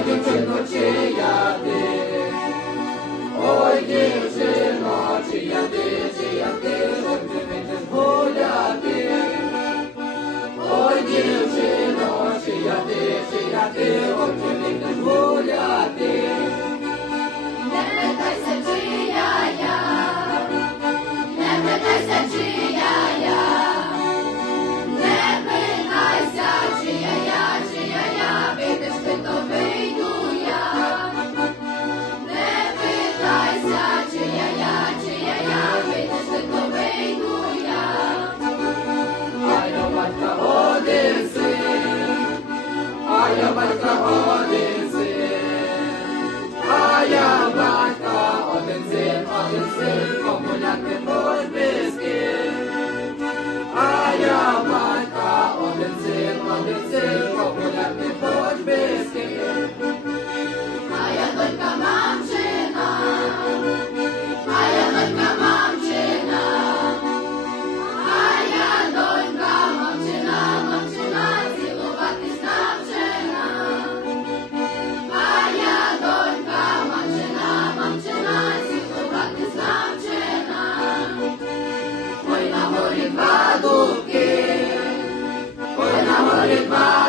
ой, дівчино, чия ти, ой, дівчино, чия ти, щоб ти підеш гуляти. Ой, дівчино, чия ти, ой, ти підеш гуляти. Не питайся, чия я, не питайся, чия я, не питайся, чия я, підеш ти, то вийду я. Не питайся, чия я, підеш ти, то вийду я. А я батька один син, а я батька один син, а я батька один син, погуляти хоч без ким. А я батька один син, погуляти хоч без ким. А я донька мамчина, а я донька мамчина, а я донька мамчина, цілуватись навчена. А я донька мамчина, цілуватись навчена. Ой, на горі два дубки, ой, на горі два